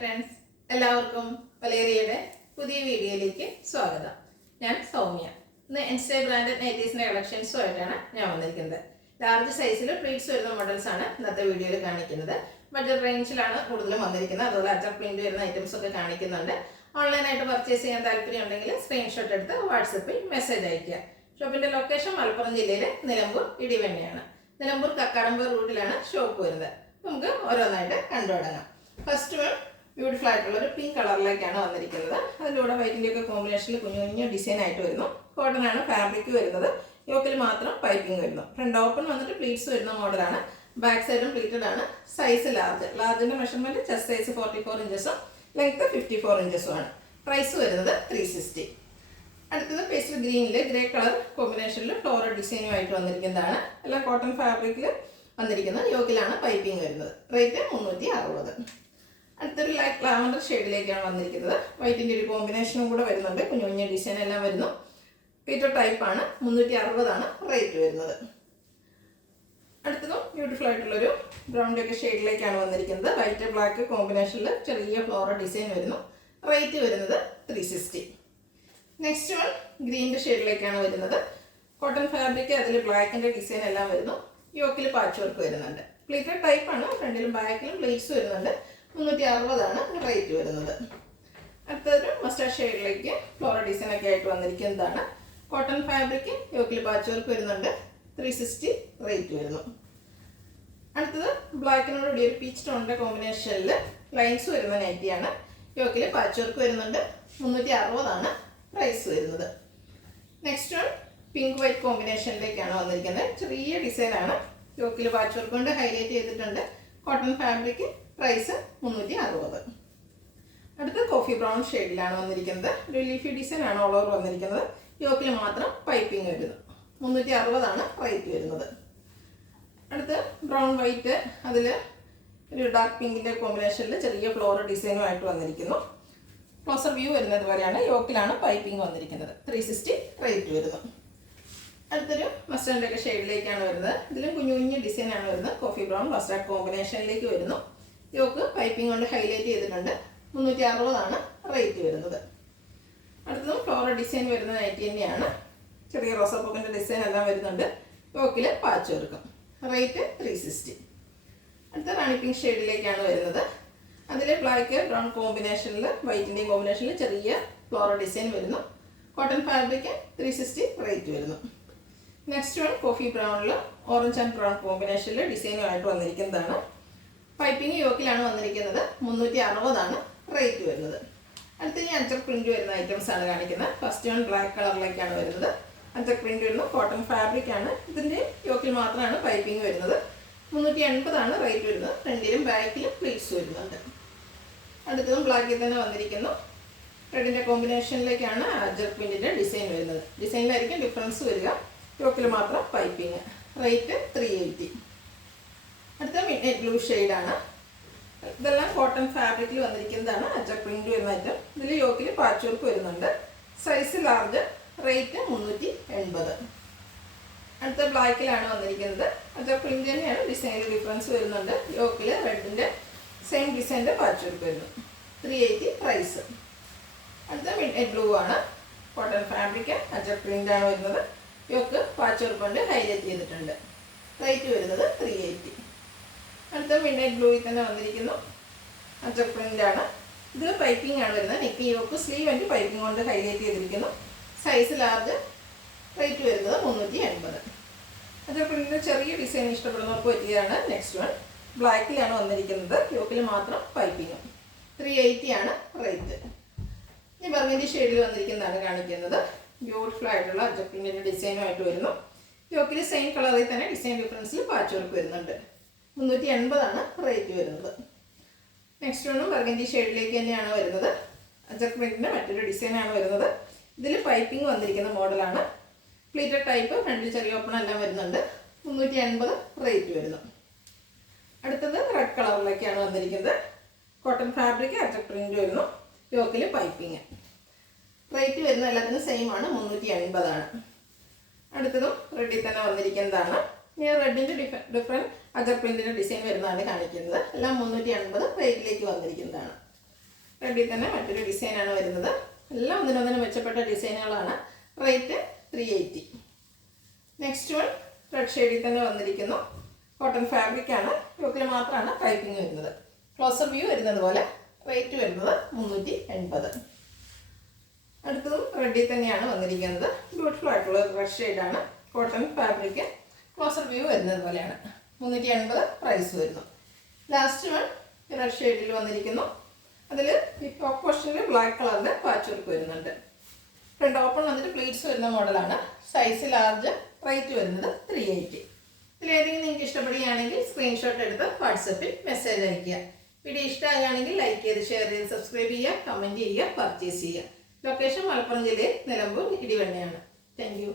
Friends എല്ലാവർക്കും വലേറിയയുടെ പുതിയ വീഡിയോയിലേക്ക് സ്വാഗതം. ഞാൻ സൗമ്യ. ഇന്ന് ഇൻസ്റ്റേ ബ്രാൻഡഡ് നൈറ്റീസിന്റെ കളക്ഷൻസുമായിട്ടാണ് ഞാൻ വന്നിരിക്കുന്നത്. ലാർജ് സൈസിൽ പ്ലീറ്റ്സ് വരുന്ന മോഡൽസ് ആണ് ഇന്നത്തെ വീഡിയോയിൽ കാണിക്കുന്നത്. ബഡ്ജറ്റ് റേഞ്ചിലാണ് കൂടുതലും വന്നിരിക്കുന്നത്. അതുപോലെ അച്ചർ പ്രിന്റ് വരുന്ന ഐറ്റംസ് ഒക്കെ കാണിക്കുന്നുണ്ട്. ഓൺലൈനായിട്ട് പർച്ചേസ് ചെയ്യാൻ താല്പര്യം ഉണ്ടെങ്കിൽ സ്ക്രീൻഷോട്ട് എടുത്ത് വാട്സപ്പിൽ മെസ്സേജ് അയയ്ക്കുക. ഷോപ്പിന്റെ ലൊക്കേഷൻ മലപ്പുറം ജില്ലയിലെ നിലമ്പൂർ ഇടിവണ്ണയാണ്. നിലമ്പൂർ കക്കാടമ്പൂർ റൂട്ടിലാണ് ഷോപ്പ് വരുന്നത്. നമുക്ക് ഓരോന്നായിട്ട് കണ്ടു തുടങ്ങാം. ഫസ്റ്റ് വൺ ബ്യൂട്ടിഫുൾ ആയിട്ടുള്ള ഒരു പിങ്ക് കളറിലേക്കാണ് വന്നിരിക്കുന്നത്. അതിൻ്റെ കൂടെ വൈറ്റിൻ്റെയൊക്കെ കോമ്പിനേഷനിൽ കുഞ്ഞു കുഞ്ഞു ഡിസൈൻ ആയിട്ട് വരുന്നു. കോട്ടൺ ആണ് ഫാബ്രിക് വരുന്നത്. യോക്കിൽ മാത്രം പൈപ്പിംഗ് വരുന്നു. ഫ്രണ്ട് ഓപ്പൺ വന്നിട്ട് പ്ലീറ്റ്സ് വരുന്ന മോഡലാണ്. ബാക്ക് സൈഡും പ്ലീറ്റഡ് ആണ്. സൈസ് ലാർജിന്റെ മെഷർമെന്റ് ചെസ്റ്റ് സൈസ് 44 ഇഞ്ചസും ലെങ്ത് 54 ഇഞ്ചസും ആണ്. പ്രൈസ് വരുന്നത് 360. അടുത്തത് പേസ്റ്റൽ ഗ്രീനിൽ ഗ്രേ കളർ കോമ്പിനേഷനിൽ ഫ്ലോറൽ ഡിസൈനുമായിട്ട് വന്നിരിക്കുന്നതാണ്. എല്ലാം കോട്ടൺ ഫാബ്രിക്കിൽ വന്നിരിക്കുന്നത്. യോക്കിലാണ് പൈപ്പിംഗ് വരുന്നത്. റേറ്റ് 360. അടുത്തൊരു ലൈറ്റ് ലാവൻഡർ ഷെയ്ഡിലേക്കാണ് വന്നിരിക്കുന്നത്. വൈറ്റിൻ്റെ ഒരു കോമ്പിനേഷനും കൂടെ വരുന്നുണ്ട്. കുഞ്ഞു കുഞ്ഞു ഡിസൈൻ എല്ലാം വരുന്നു. പീറ്റർ ടൈപ്പാണ്. 360 ആണ് റേറ്റ് വരുന്നത്. അടുത്തതും ബ്യൂട്ടിഫുൾ ആയിട്ടുള്ളൊരു ബ്രൗണിൻ്റെ ഒക്കെ ഷെയ്ഡിലേക്കാണ് വന്നിരിക്കുന്നത്. വൈറ്റ് ബ്ലാക്ക് കോമ്പിനേഷനിൽ ചെറിയ ഫ്ലോറൽ ഡിസൈൻ വരുന്നു. റേറ്റ് വരുന്നത് 360. നെക്സ്റ്റ് വൺ ഗ്രീൻ്റെ ഷെയ്ഡിലേക്കാണ് വരുന്നത്. കോട്ടൺ ഫാബ്രിക്, അതിൽ ബ്ലാക്കിൻ്റെ ഡിസൈൻ എല്ലാം വരുന്നു. യോക്കിൽ പാച്ച് വർക്ക് വരുന്നുണ്ട്. പ്ലീറ്റർ ടൈപ്പാണ്. ഫ്രണ്ടിലും ബാക്കിലും പ്ലേറ്റ്സ് വരുന്നുണ്ട്. 360 ആണ് റേറ്റ് വരുന്നത്. അടുത്തൊരു മസ്റ്റാർഡ് ഷെയ്ഡിലേക്ക് ഫ്ലോറൽ ഡിസൈൻ ഒക്കെ ആയിട്ട് വന്നിരിക്കുന്നതാണ്. കോട്ടൺ ഫാബ്രിക്, യോക്കിൽ പാച്ച് വർക്ക് വരുന്നുണ്ട്. 360 റേറ്റ് വരുന്നു. അടുത്തത് ബ്ലാക്കിനോടുകൂടി ഒരു പീച്ച് ടോണിൻ്റെ കോമ്പിനേഷനിൽ ലൈൻസ് വരുന്ന നൈറ്റിയാണ്. യോക്കിൽ പാച്ച് വർക്ക് വരുന്നുണ്ട്. 360 ആണ് പ്രൈസ് വരുന്നത്. നെക്സ്റ്റ് വൺ പിങ്ക് വൈറ്റ് കോമ്പിനേഷനിലേക്കാണ് വന്നിരിക്കുന്നത്. ചെറിയ ഡിസൈനാണ്. യോക്കിൽ പാച്ച് വർക്ക് കൊണ്ട് ഹൈലൈറ്റ് ചെയ്തിട്ടുണ്ട്. Cotton fabric. പ്രൈസ് 360. അടുത്ത കോഫി ബ്രൗൺ ഷെയ്ഡിലാണ് വന്നിരിക്കുന്നത്. ഒരു ലീഫി ഡിസൈൻ ആണ് ഓൾ ഓവർ വന്നിരിക്കുന്നത്. യോക്കിൽ മാത്രം പൈപ്പിംഗ് വരുന്നു. 360 ആണ് റേറ്റ് വരുന്നത്. അടുത്ത് ബ്രൗൺ വൈറ്റ്, അതിൽ ഒരു ഡാർക്ക് പിങ്കിൻ്റെ കോമ്പിനേഷനിൽ ചെറിയ ഫ്ലോറൽ ഡിസൈനുമായിട്ട് വന്നിരിക്കുന്നു. ക്ലോസർ വ്യൂ വരുന്നത് പോലെയാണ്. യോക്കിലാണ് പൈപ്പിംഗ് വന്നിരിക്കുന്നത്. 360 റേറ്റ് വരുന്നു. അടുത്തൊരു മസ്റ്റർഡിൻ്റെ ഒക്കെ ഷെയ്ഡിലേക്കാണ് വരുന്നത്. ഇതിലും കുഞ്ഞു കുഞ്ഞു ഡിസൈനാണ് വരുന്നത്. കോഫി ബ്രൗൺ മസ്റ്റാർഡ് കോമ്പിനേഷനിലേക്ക് വരുന്നു. യോക്ക് പൈപ്പിംഗ് കൊണ്ട് ഹൈലൈറ്റ് ചെയ്തിട്ടുണ്ട്. 360 ആണ് റേറ്റ് വരുന്നത്. അടുത്തതും ഫ്ലോറൽ ഡിസൈൻ വരുന്ന നൈറ്റി തന്നെയാണ്. ചെറിയ റോസപ്പൂക്കിൻ്റെ ഡിസൈൻ എല്ലാം വരുന്നുണ്ട്. യോക്കിൽ പാച്ച് വർക്ക്. റേറ്റ് 360. അടുത്ത റാണി പിങ്ക് ഷെയ്ഡിലേക്കാണ് വരുന്നത്. അതിൽ ബ്ലാക്ക് ബ്രൗൺ കോമ്പിനേഷനിൽ വൈറ്റിൻ്റെയും കോമ്പിനേഷനിൽ ചെറിയ ഫ്ലോറൽ ഡിസൈൻ വരുന്നു. Cotton fabric. 360 റേറ്റ് വരുന്നു. നെക്സ്റ്റ് വൺ കോഫി ബ്രൗണിൽ ഓറഞ്ച് ആൻഡ് ബ്രൗൺ കോമ്പിനേഷനിൽ ഡിസൈനുമായിട്ട് വന്നിരിക്കുന്നതാണ്. പൈപ്പിംഗ് യോക്കിലാണ് വന്നിരിക്കുന്നത്. 360 ആണ് റേറ്റ് വരുന്നത്. അടുത്ത ഇനി അഞ്ചർ പ്രിന്റ് വരുന്ന ഐറ്റംസ് ആണ് കാണിക്കുന്നത്. ഫസ്റ്റ് വൺ ബ്ലാക്ക് കളറിലേക്കാണ് വരുന്നത്. അഞ്ചർ പ്രിന്റ് വരുന്നു. കോട്ടൺ ഫാബ്രിക് ആണ്. ഇതിൻ്റെ യോക്കിൽ മാത്രമാണ് പൈപ്പിംഗ് വരുന്നത്. 380 ആണ് റേറ്റ് വരുന്നത്. ഫ്രണ്ടിലും ബാക്കിലും പ്ലീറ്റ്സ് വരുന്നുണ്ട്. അടുത്തതും ബ്ലാക്കിൽ തന്നെ വന്നിരിക്കുന്നു. റെഡിൻ്റെ കോമ്പിനേഷനിലേക്കാണ് അഞ്ചർ പ്രിന്റിൻ്റെ ഡിസൈൻ വരുന്നത്. ഡിസൈനിലായിരിക്കും ഡിഫറൻസ് വരിക. യോക്കിൽ മാത്രം പൈപ്പിംഗ്. റേറ്റ് 380. അടുത്ത മിഡ് നൈറ്റ് ബ്ലൂ ഷെയ്ഡാണ്. ഇതെല്ലാം കോട്ടൺ ഫാബ്രിക്കിൽ വന്നിരിക്കുന്നതാണ്. അച്ചർ പ്രിന്റ് വരുന്ന ഐറ്റം. ഇതിൽ യോക്കിൽ പാച്ച് വർക്ക് വരുന്നുണ്ട്. Size large. റേറ്റ് 380. അടുത്ത ബ്ലാക്കിലാണ് വന്നിരിക്കുന്നത്. അച്ചർ പ്രിന്റ് തന്നെയാണ്. ഡിസൈനിൽ ഡിഫറൻസ് വരുന്നുണ്ട്. യോക്കിൽ റെഡിൻ്റെ സെയിം ഡിസൈൻ്റെ പാച്ച് വർക്ക് വരുന്നു. 380 പ്രൈസ്. അടുത്ത മിഡ് നൈറ്റ് ബ്ലൂ ആണ്. Cotton fabric. അച്ചർ പ്രിന്റ് ആണ് വരുന്നത്. യോക്ക് പാച്ച് വർക്ക് കൊണ്ട് ഹൈലൈറ്റ് ചെയ്തിട്ടുണ്ട്. റേറ്റ് വരുന്നത് 380. അടുത്ത മിഡ് നൈറ്റ് ബ്ലൂയിൽ തന്നെ വന്നിരിക്കുന്നു. അച്ചർ പ്രിന്റ് ആണ്. ഇത് പൈപ്പിംഗ് ആണ് വരുന്നത്. Neck yoke sleeve and piping കൊണ്ട് ഹൈലൈറ്റ് ചെയ്തിരിക്കുന്നു. Size large. റേറ്റ് വരുന്നത് 380. അച്ചർ പ്രിന്റിൻ്റെ ചെറിയ ഡിസൈൻ ഇഷ്ടപ്പെടുന്നവർക്ക് പറ്റിയതാണ്. നെക്സ്റ്റ് വൺ ബ്ലാക്കിലാണ് വന്നിരിക്കുന്നത്. യോക്കിൽ മാത്രം പൈപ്പിംഗ്. 380 ആണ് റേറ്റ്. ഈ ബർഗൻഡി ഷെയ്ഡിൽ വന്നിരിക്കുന്നതാണ് കാണിക്കുന്നത്. ബ്യൂട്ടിഫുൾ ആയിട്ടുള്ള അച്ചർ പ്രിന്റിൻ്റെ ഡിസൈനുമായിട്ട് വരുന്നു. യോക്കിൽ സെയിം കളറിൽ തന്നെ ഡിസൈൻ ഡിഫറൻസിൽ പാച്ച് വർക്ക് വരുന്നുണ്ട്. 380 ആണ് റേറ്റ് വരുന്നത്. നെക്സ്റ്റ് വണ്ണും ബർഗൻഡി ഷെയ്ഡിലേക്ക് തന്നെയാണ് വരുന്നത്. അച്ചർ പ്രിന്റിൻ്റെ മറ്റൊരു ഡിസൈനാണ് വരുന്നത്. ഇതിൽ പൈപ്പിംഗ് വന്നിരിക്കുന്ന മോഡലാണ്. Pleated type. ഫ്രണ്ടിൽ ചെറിയ ഓപ്പൺ എല്ലാം വരുന്നുണ്ട്. 380 റേറ്റ് വരുന്നു. അടുത്തത് റെഡ് കളറിലേക്കാണ് വന്നിരിക്കുന്നത്. Cotton fabric. അച്ചർ പ്രിന്റ് വരുന്നു. യോക്കിൽ പൈപ്പിംഗ്. റേറ്റ് വരുന്ന എല്ലാത്തിനും സെയിം ആണ്. 380 ആണ്. അടുത്തതും റെഡിൽ തന്നെ വന്നിരിക്കുന്നതാണ്. ഇനി റെഡിൻ്റെ ഡിഫറെൻറ്റ് അജർ പ്രിൻറ്റിൻ്റെ ഡിസൈൻ വരുന്നതാണ് കാണിക്കുന്നത്. എല്ലാം 380 റേറ്റിലേക്ക് വന്നിരിക്കുന്നതാണ്. റെഡിൽ തന്നെ മറ്റൊരു ഡിസൈനാണ് വരുന്നത്. എല്ലാം ഒന്നിനൊന്നിന് മെച്ചപ്പെട്ട ഡിസൈനുകളാണ്. റേറ്റ് 380. നെക്സ്റ്റ് വൺ റെഡ് ഷെയ്ഡിൽ തന്നെ വന്നിരിക്കുന്നു. കോട്ടൺ ഫാബ്രിക് ആണ്. യോക്കിൽ മാത്രമാണ് പൈപ്പിംഗ് വരുന്നത്. ക്ലോസർ വ്യൂ വരുന്നത് പോലെ. റേറ്റ് വരുന്നത് 380. അടുത്തതും റെഡിൽ തന്നെയാണ് വന്നിരിക്കുന്നത്. ബ്യൂട്ടിഫുൾ ആയിട്ടുള്ള റെഡ് ഷെയ്ഡാണ്. Cotton fabric. ക്ലോസർ വ്യൂ വരുന്നത് പോലെയാണ്. 380 പ്രൈസ് വരുന്നു. ലാസ്റ്റ് വൺ റെഡ് ഷെയ്ഡിൽ വന്നിരിക്കുന്നു. അതിൽ ഈ ടോപ്പ് പോർഷനിൽ ബ്ലാക്ക് കളറിൽ പാച്ച് വർക്ക് വരുന്നുണ്ട്. ഫ്രണ്ട് ഓപ്പൺ വന്നിട്ട് പ്ലീറ്റ്സ് വരുന്ന മോഡലാണ്. Size large. റേറ്റ് വരുന്നത് 380. ഇതിലേതെങ്കിലും നിങ്ങൾക്ക് ഇഷ്ടപ്പെടുകയാണെങ്കിൽ സ്ക്രീൻഷോട്ട് എടുത്ത് വാട്സപ്പിൽ മെസ്സേജ് അയയ്ക്കുക. വീഡിയോ ഇഷ്ടമാകുകയാണെങ്കിൽ ലൈക്ക് ചെയ്ത് ഷെയർ ചെയ്ത് സബ്സ്ക്രൈബ് ചെയ്യുക, കമൻറ്റ് ചെയ്യുക, പർച്ചേസ് ചെയ്യുക. ലൊക്കേഷൻ മലപ്പുറം ജില്ലയിൽ നിലമ്പൂർ ഇടിവണ്ണയാണ്. Thank you.